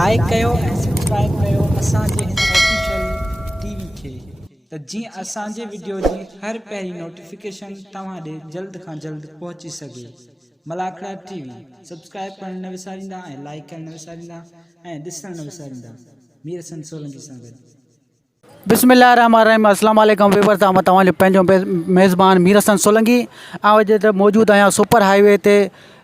Like कयो ऐं subscribe कयो असांजे हिन ऑफिशियल टीवी खे त जीअं असांजे वीडियो जी हर पहिरीं नोटिफिकेशन तव्हां ॾे जल्द खां जल्द पहुची सघे। मलाखड़ा टीवी सब्सक्राइब करण न विसारींदा ऐं लाइक करण न विसारींदा ऐं ॾिसण न विसारींदा। मीर हसन सोलंकी सां गॾु। बिस्मिल्लाहिर्रहमानिर्रहीम। अस्सलाम वालेकुम व्यूअर्स, मां तव्हांजो पंहिंजो मेज़बान मीर हसन सोलंकी अॼु त मौजूदु आहियां सुपर हाईवे ते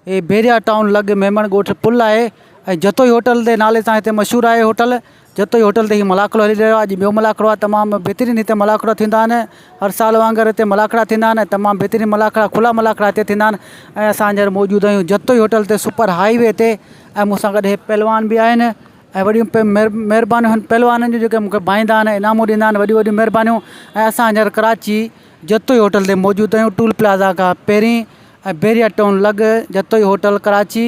बेरिया टाउन लॻ मेमण ॻोठ पुल आहे ऐं जतोई होटल जे नाले सां हिते मशहूरु आहे होटल। जतोई होटल ते ही मलाखड़ो हली रहियो आहे। अॼु ॿियो मलाखड़ो आहे। तमामु बहितरीनु हिते मलाखड़ा थींदा आहिनि। हर साल वांगुरु हिते मलाखड़ा थींदा आहिनि। तमामु बहितरीनु मलाखड़ा खुला मलाखड़ा हिते थींदा आहिनि ऐं असां हींअर मौजूदु आहियूं जतोई होटल ते सुपर हाईवे ते ऐं मूंसां गॾु हे पहलवान बि आहिनि ऐं वॾियूं महिरबानियूं आहिनि पहलवाननि जूं जेके मूंखे भाईंदा आहिनि इनामूं ॾींदा आहिनि। वॾियूं वॾियूं महिरबानियूं। ऐं असां हींअर कराची जतोई होटल ते मौजूदु आहियूं टूल प्लाज़ा खां पहिरीं ऐं बेरिया टाउन लॻ जतोई होटल कराची।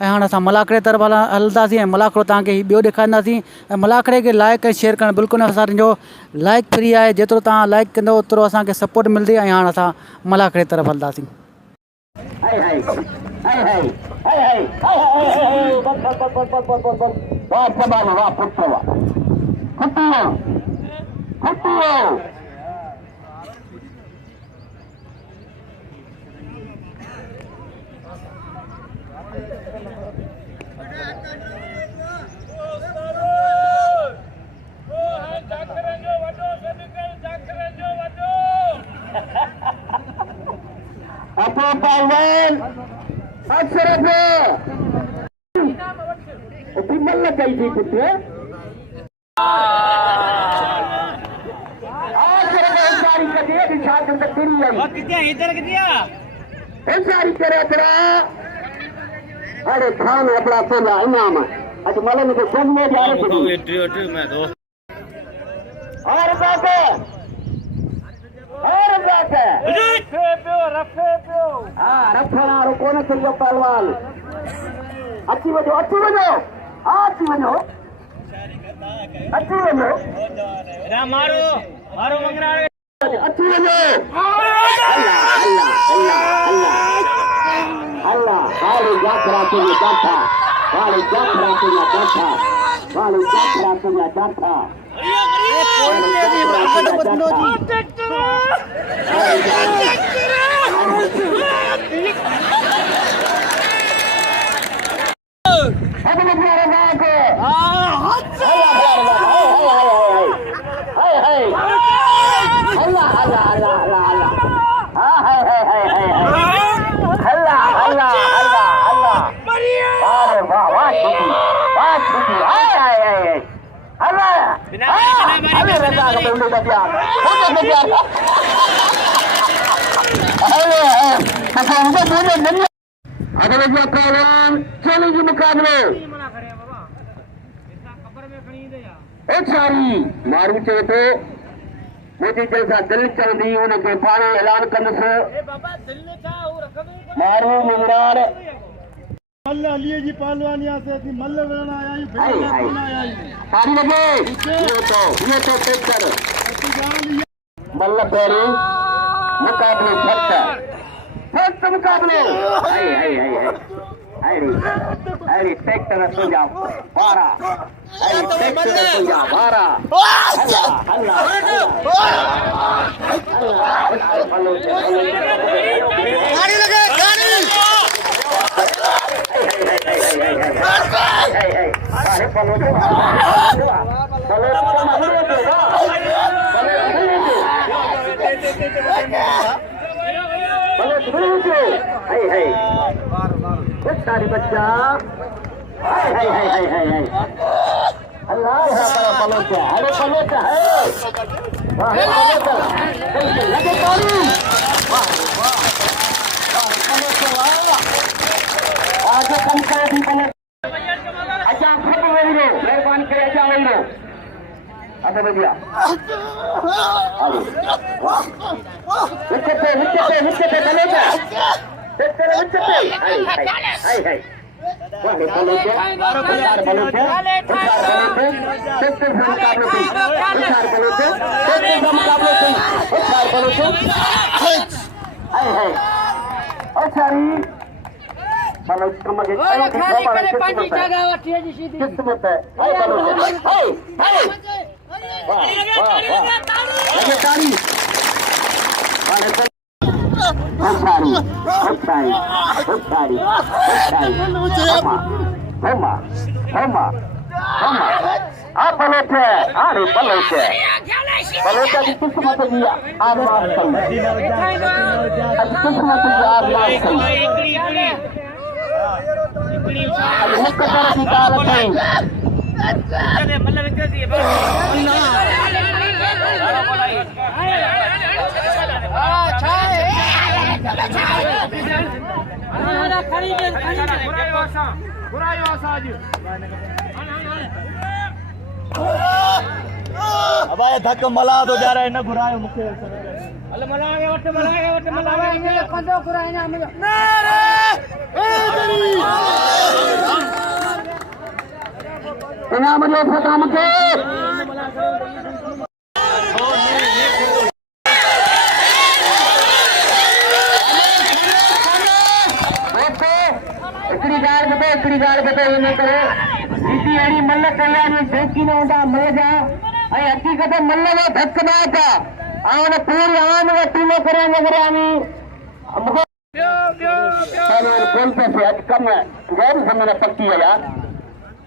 ऐं हाणे असां मलाखड़े तरफ़ हलंदासीं ऐं मलाखड़ो तव्हांखे ॿियो ॾेखारींदासीं। ऐं मलाखड़े खे लाइक ऐं शेयर करणु बिल्कुलु न विसारिजो। लाइक फ्री आहे, जेतिरो तव्हां लाइक कंदो ओतिरो असांखे सपोर्ट मिलंदी। ऐं हाणे असां मलाखड़े तरफ़ हलंदासीं। अरे खान अपना सोना इनाम आज मलन को सोने जा रहे मैं दो और बाके हां रखना रुको न चलो पहलवान अच्छी वजो मारो मारो मंगरा अच्छी वजो अल्लाह वाले जाकरा के जाता वाले जाकरा के जाता वाले जाकरा के जाता ये कौन ने जी बात बदलो जी अबे मेरे बाप को अल्लाह अल्लाह अल्लाह अल्लाह हां हाय हाय हाय हाय अल्लाह अल्लाह अल्लाह अल्लाह अरे वाह वाह छुट्टी हाय हाय हाय अल्लाह अरे रजा का बोलने का प्यार बहुत प्यार अरे अच्छा मुझे बोलने नहीं अगर जो पहलवान चलेंगे मुकाबले एक सारी मारू चए तो मुझे जैसा दिल चलती उनके पानी ऐलान करने से मारू मुंगरार मल्ल अली जी पहलवान यहाँ से थी मल्ल वेना आया सारी लगे ये तो टेक्कर मल्ल पेरी मुकाबले फक्त मुकाबले अरे टेक्टर सुझा बारा अरे टेक्टर सुझा बारा अल्लाह गाड़ी लगे गाड़ी अरे फलो तो सारी बच्चा अल्लाह बड़ा पलोचा अरे पलोचा है लगे पानी आगे कम कर दी बने अच्छा सब वही लो मेहरबानी करे अच्छा वही लो अच्छा भैया नीचे पे पलोचा तेरे नीचे पे हाय हाय वाले पलोचा चार पलोचा चार पलोचा हाय हाय और सारी मानो कम के खाली करे पंजी जगह वठी जी सीधी किस्मत है बलोच हाय हाय वाह वाह वाह ये ताली Hotari, Hotari, Hotari, Hotari, Homa, Homa, Homa. Baloche, are baloche. Baloche di किस्मत दिया आसमान से. आज किस्मत दिया आसमान से. आज मुकद्दर की दावत है. अब आए धक्का मला तो जा रहा है ना घुराए मुखे इनाम लो फटाम के एकड़ी गाल बते ने करे सीधी एड़ी मल्ल कल्याणी देखी न होंदा मल्ल जा ऐ हकीकत मल्ल वो धक बाता आवन पूरी आवाम के टीम करे नगर आमी हमको चलो बोलते से आज कम है गैर जमीन पक्की है यार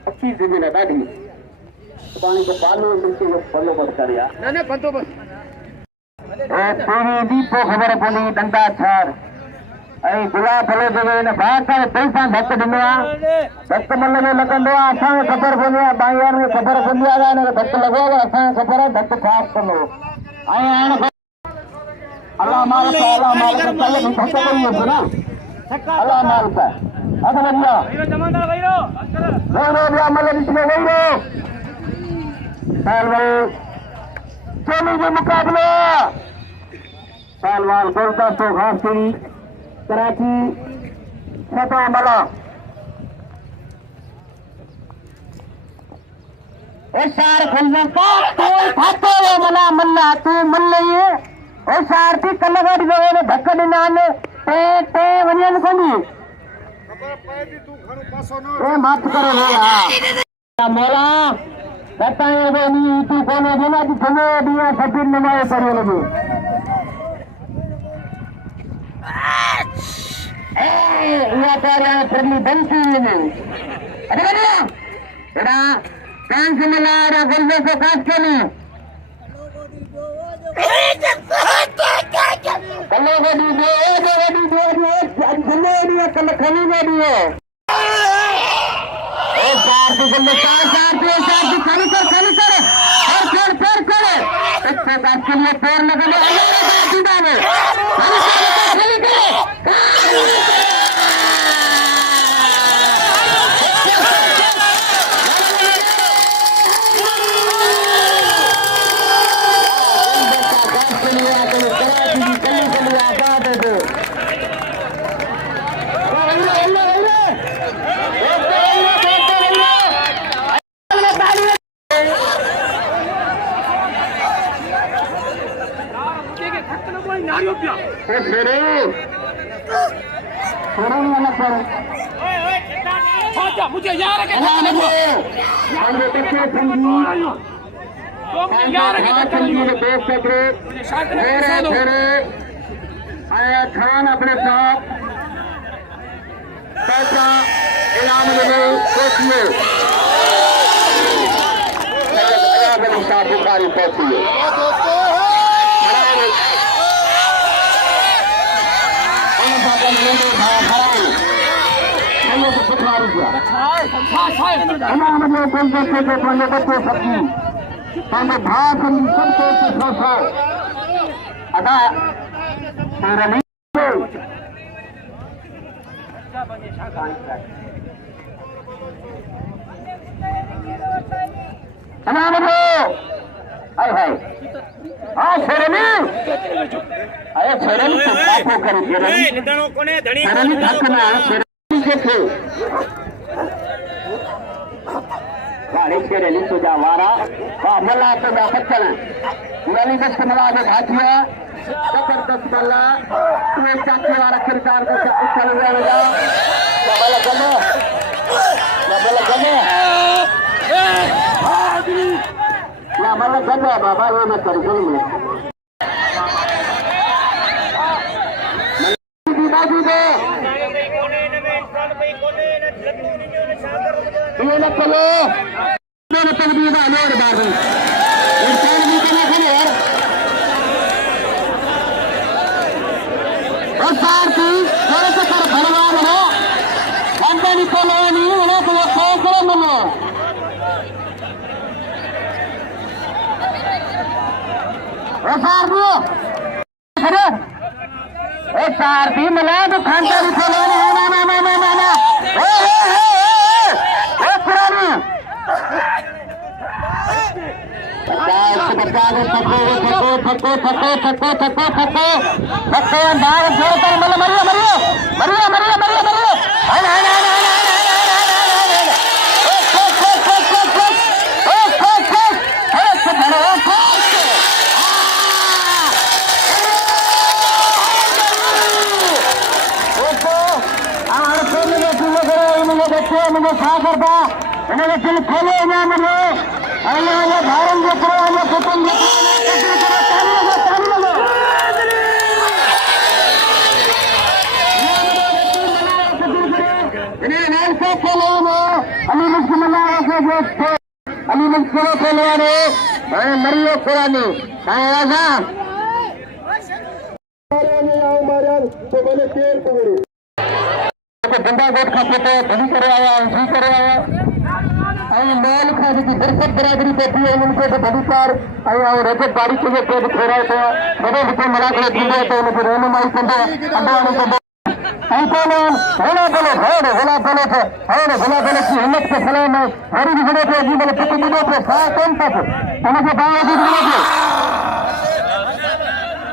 अच्छी जमीन है दादी पानी को पालो मिलते वो फॉलो बस कर यार ना पंतो बस ए पूरी दीपो खबर पड़ी डंडा छार ऐं गुलाब फलो जगह ने भाषा पैसा धक दिनो धक मल में लगंदो असां खबर कोन्हे बाईयार में खबर कोन्हे आ ने धक लगो असां खबर धक खास कनो ऐं हाण अल्लाह माल का अल्लाह माल का चल धक करियो ना अल्लाह माल का अद बढ़िया जमादार गइरो नो बिया मल इसमें गइरो सालवाल चलो जो मुकाबला सालवाल गोलता तो घासरी कराची छठा मला सार खुलने का कोई खातो है मला मल्ला तू मल्ले ये सार थी कलगड़ जो है धक्का दिना ने पे पे वनियन कोनी ए मत करो ना यार मोला कहता है वो नहीं तू कोने देना कि तुम्हें दिया सफीर नमाए करियो लगे या तारा प्रली बंसी ने अरे बढ़िया बेटा कान से मिला रहा गुल्ले से काट के नहीं कल्लो को दी दो कल खनी में दी है चार से गुल्ले चार खनी कर और कर इससे काट के लिए पैर लगाने सीधा में खनी करे मुझे यार के खान अपने साथ पैसा इनाम सोचिए बुखारी पहुंचिए वारा मला पत्तन गली दस्त मला घाटिया जबरदस्त बल्ला चाचे वाला किरदार मतलब चल रहा बाबा ये मत कर चल बाजू दे ये न चलो ये न चल भी ना और बाजू इंसान भी करना है यार और सारथी थोड़ा सा कर भरवान हो बंदा निकलो नहीं उन्हें तो फोन करो मनो ओ सारथी अरे ओ सारथी मिला तो खानदार निकलो नहीं ना ओ पुरानी मुझे सागर का इन्होंने दिल खोले ना मुझे अल्लाह भारत जो करो अल्लाह कुटुंब मरियो पुरानी बंदा गोट खा पोते भली करे आया जी करे आया आई माल खा दी दरसत बराबरी बैठी है उनको तो बड़ी कार आई और रजत बाड़ी के पेट थोड़ा तो बड़े बड़े मला करे दिए तो उनको रहनुमाई करते अड्डा ने को आई को होला बोले थे होला बोले की हिम्मत के सलाम है हरी भी बड़े थे जी बोले पत्ते मुझे पे सा कौन था उनके बावजूद बोले थे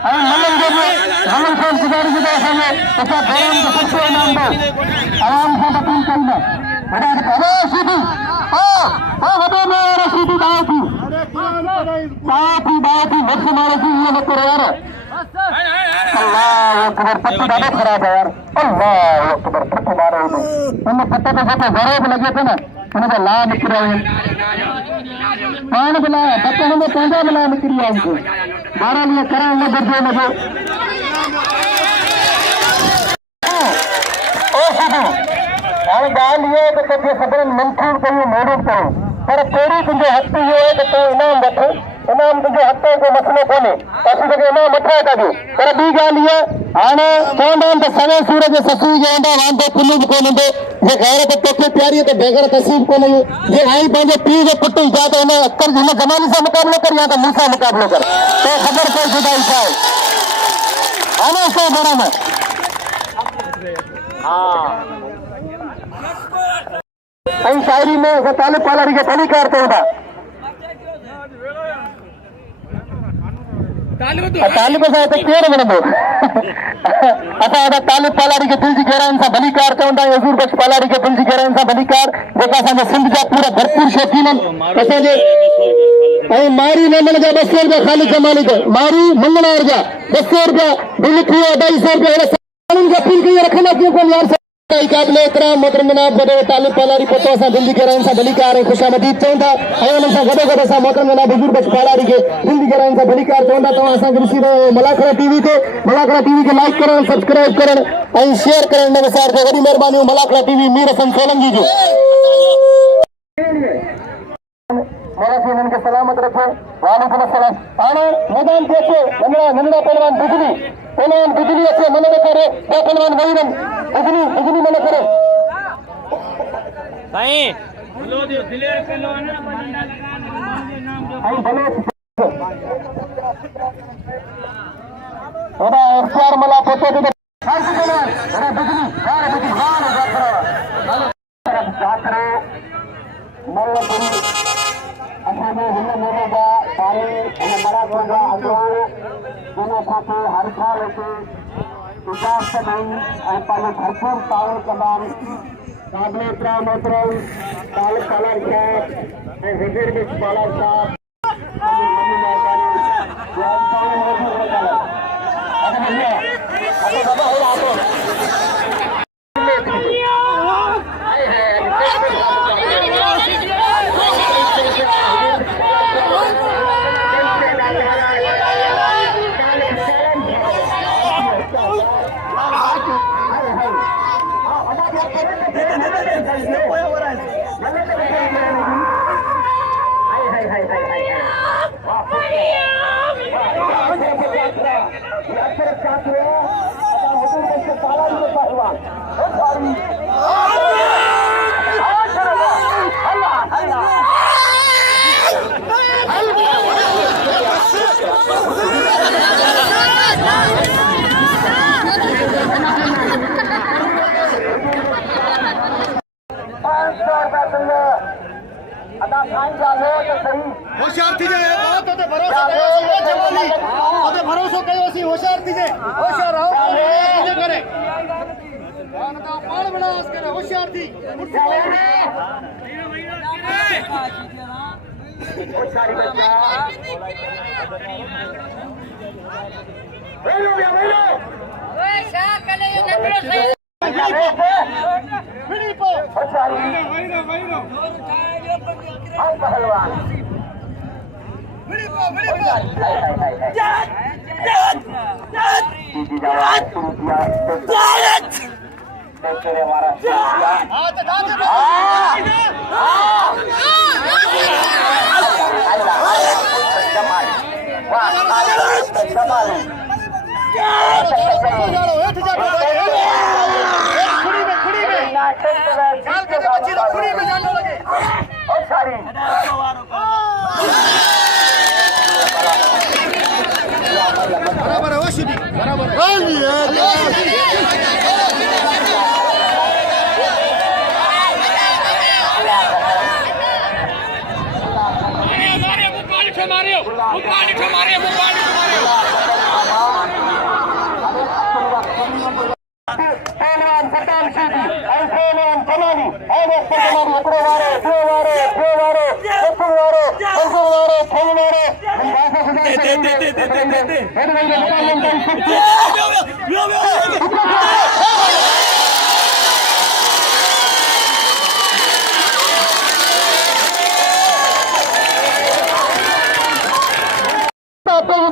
आई मल्लन देवे मल्लन खान पुजारी जी का है ऐसा धर्म का सबसे नाम दो आराम से अपील करना बड़ा अरे सीधी ओ बड़े मेरे सीधी बात ही मत मारो जी ये मत करो यार अल्लाह अकबर पत्ती ज्यादा खराब है यार अल्लाह अकबर पत्ती मारो उन्हें पत्ते पे जैसे गरीब लगे थे ना उन्हें ला निकल रहे पान बुलाया पत्ते में पंजा बुला निकल रहा उनको मारा लिए करा उन्हें दर्जे लगे ओ सीधी और गाल ये तो कभी सदन मंथूर करो मोड़ो करो पर तेरी तुझे हत्ती ये है कि तू इनाम रखो इनाम तुझे हत्ते को मसलो कोने ऐसी जगह इनाम मथा कजो पर बी गाल ये आने चौंडान तो सवे सूरज ससू जांदा वांदे पुलिस को नंदे ये गैरत तोखे प्यारी तो बेगर तसीब को नहीं ये आई पंजे पी जो पुट्टी जाते उन्हें अक्कर जिन्हें जमाने से मुकाबला कर या तो मुसा मुकाबला कर तो खबर कोई जुदाई पाए आने से बड़ा में हाँ ऐं शायरी में तालिब पालारी के भली कार चवंदा तालिब सां त केरु वणंदो असां तालिब पालारी के दिल जी गहराइनि सां भली कार चवंदा आहियूं हज़ूर बख़्श पालारी के दिल जी गहराइनि सां भली कार जेका असांजे सिंध जा पूरा भरपूर शौक़ीन आहिनि असांजे ऐं मारी मंगण जा 200 रुपया ख़ाली कमाली ते मारी मंगण जा 200 रुपया बिल थी 250 रुपया खे अपील कई रखंदा कीअं कोन यार काबिल एतिराम मोहतरम जनाब वॾो तालिब पालारी पतो असां दिल जी गहराइनि सां भली कार ऐं ख़ुशामदीद चवंदा ऐं हुननि सां गॾोगॾु असां मोहतरम जनाब हज़ूर बख़्श पालारी खे दिल जी गहराइनि सां भली कार चवंदा तव्हां असांखे ॾिसी रहियो मलाखड़ा टीवी खे लाइक करणु सब्सक्राइब करणु ऐं शेयर करणु हिन विसार खे वॾी महिरबानी मलाखड़ा टीवी मीर हसन सोलंकी जो हुननि खे सलामत रखो वालेकुम अस्सलाम हाणे मैदान ते अचो नंढड़ा पहलवान बिजली अचे मन न करे पहलवान वही वञ बिजली मन करे साईं बोलो दिलेर पहलवान आई भले ओदा अफसार मला पोते दे शांति पहलवान अरे बिजली हां जाकरे मल्लपुरी असांजे हिन मेले जा सारे ऐं मराठा जा अॻवान जिन असांखे हर साल हिते इजाज़त ॾेई ऐं पंहिंजो भरपूर ताउन कंदा आहिनि काबिल एतिराम मोहतरम तालिब पालारी साहब ऐं हज़ूर बख़्श पालारी साहब अदा खान जाओ तो सही होशियार थी जे बहुत तो भरोसा कयो सी वो जवाली ओते भरोसा कयो सी होशियार थी जे होशियार रहो जे करे कौन का पाल बड़ा उसके होशियार थी होशियारी बच्चा वेलो ओए शाह कले यो नकरो सही फिलिपो होशियारी हम पहलवान फिलिपो तेरे हमारा हां तो दादे खुड़ी में साल के बच्चे तो खुड़ी में जाने लगे और सारी बराबर है शिदी बराबर हां पहलवान पटान सीधी पहलवान बनानी आवेश बनानी उकड़े वारे दो वारे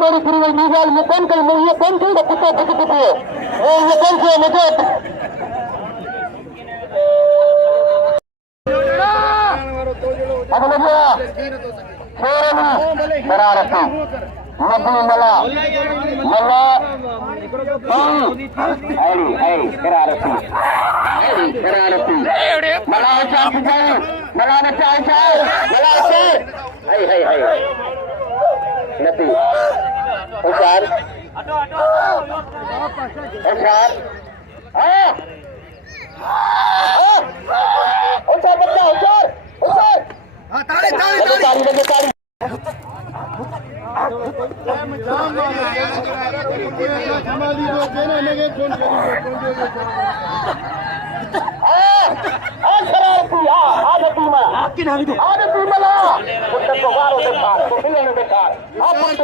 मेरी पूरी निगाल ये कौन कहीं नहीं ये कौन कहीं कुत्ता कुत्ते ये कौन से मुझे अब लगा शेरनी शरारती नबी मला मला आई शरारती मला चांदी जाए मला ने चाय चाय मला से आई नबी होशियार होशियार होशियार बच्चा होशियार होशियार हां ताली ताली ताली बजे ताली जमाली जो देने लगे कौन शरारती आदती मला पुत्र को वारो बेकार तो मिले बेकार आदती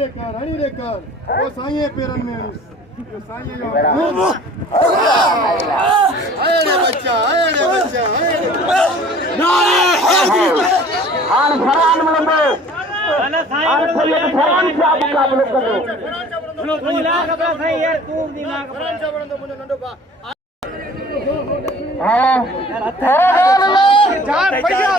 बच्चा हनी लेकर वो साईं पेरन में साईं आए बच्चा आन फरान मिलते आन सैयद फरान से आप मुकाबले करो तू ना कपड़ा सही यार तू भी ना कपड़ा हां जान भैया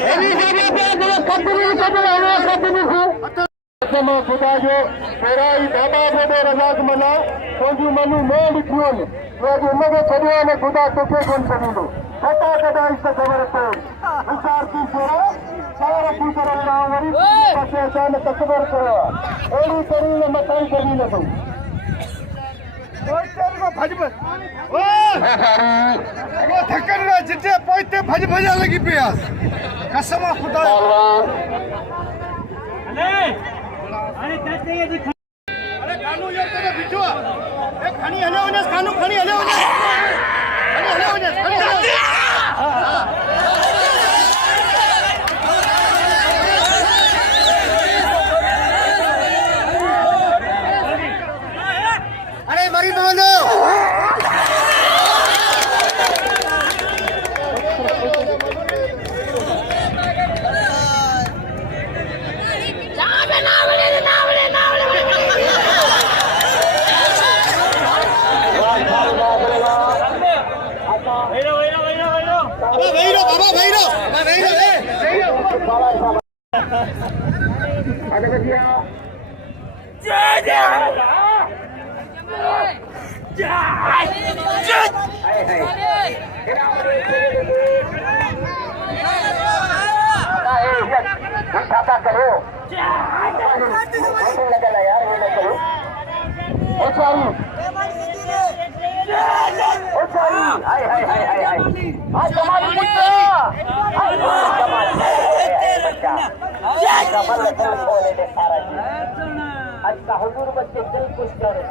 में खुदा जो तेरा ही बाबा बोले रजाक मना तुझी मनु मैं लिखियो ने तुझी उनके छड़िया ने खुदा तोखे कोन छड़ींदो कटा कटा इस खबर पे विचार की सोरा सारा की तरह गांव वरी पछे अचानक तकबर करो एड़ी करी ने मताई करी न तू और तेरे को भज वो थकन ना जिते पहुंचते भज भजा लगी पिया कसम खुदा अरे कैसे ये दिखा अरे कानू यार तेरे बिचो ए खणी हले होने कानू खणी हले होने अरे मरी बंदो करो लगा यार वो मत करो ओ चारू हाय हाय हाय हाय हाय आ कमाल पुत्र हाय कमाल बच्चा कमाल दिल खोले दे सारा जी आज का हुजूर बच्चे दिल खुश करे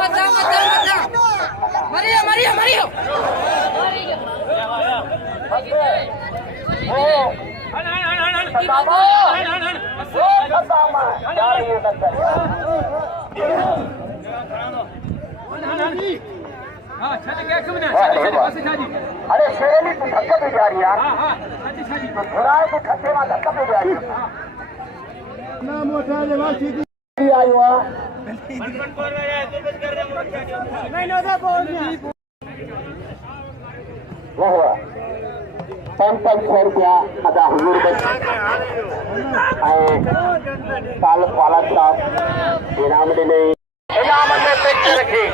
मचा मरियो मरियो मरियो अरे शेरनी तू धक्का पे जा रही यार बुराए तू धक्के में धक्का पे जा रही आई हुआ वो हुआ 500 रुपया अदा हुजूर बच्चे साल वाला साहब इनाम देने इनाम में पेट रखे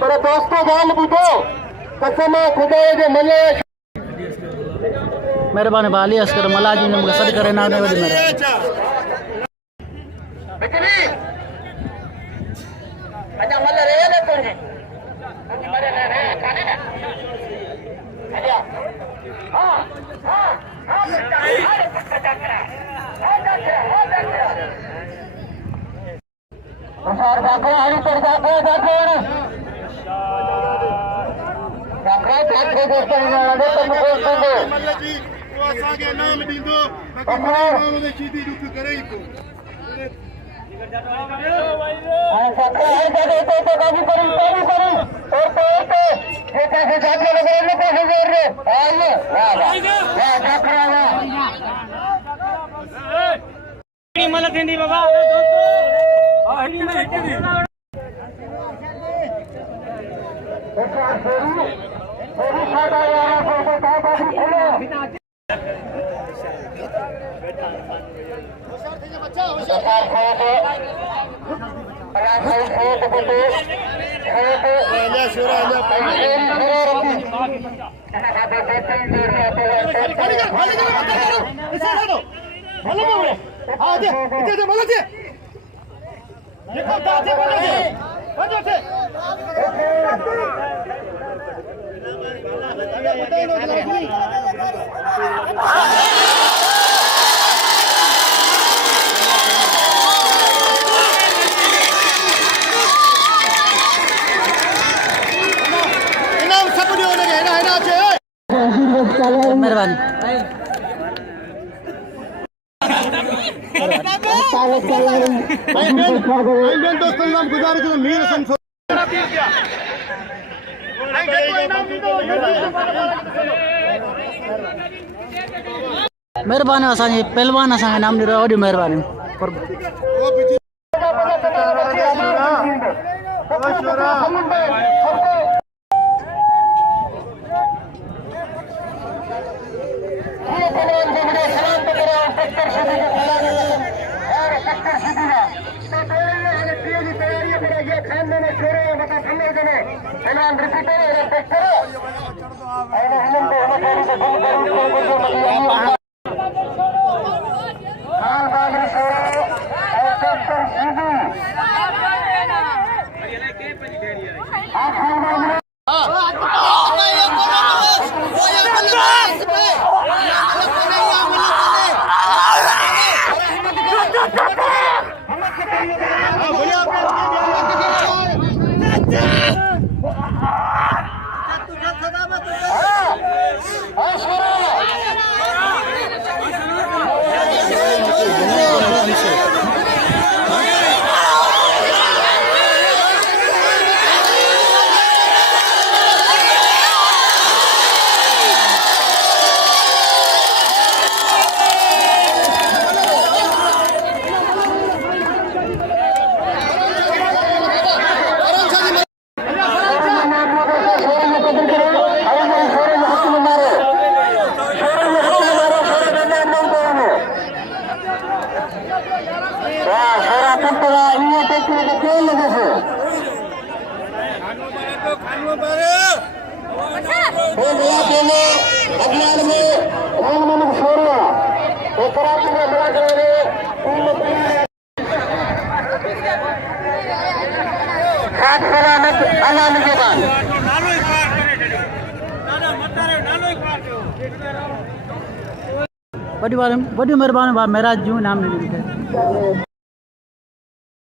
पर दोस्तों ध्यान ॿुधो कसम खुदा जे मने महिरबानी बाली अस्कर मला जी ने मूंखे सॾु करे ना वॾी महिरबानी अच्छा मल रे ने तुझे मरे ने रे काने ना अच्छा हां हां हां बेटा अरे पक्का करा हो डॉक्टर प्रसार दाखो हरी तर दाखो दाखो दोस्तों ने तुम को सुनो जी वो असांखे इनाम ॾींदो बाक़ी माण्हू जी सीधी दुख करे ई को महिरबानी दोस्तों इनाम गुजारिश मीर हसन महिरबानी असांजे पहलवान असांखे इनाम ॾिनो वॾी महिरबानी के खेल लगे हो गया खेलो अभियान में रंगमन छोड़ो एक रात में बड़ा करे खास सलामत अल्लाह निगहबान वॾी मेहरबानी भाउ महराज जूं नाम लिखी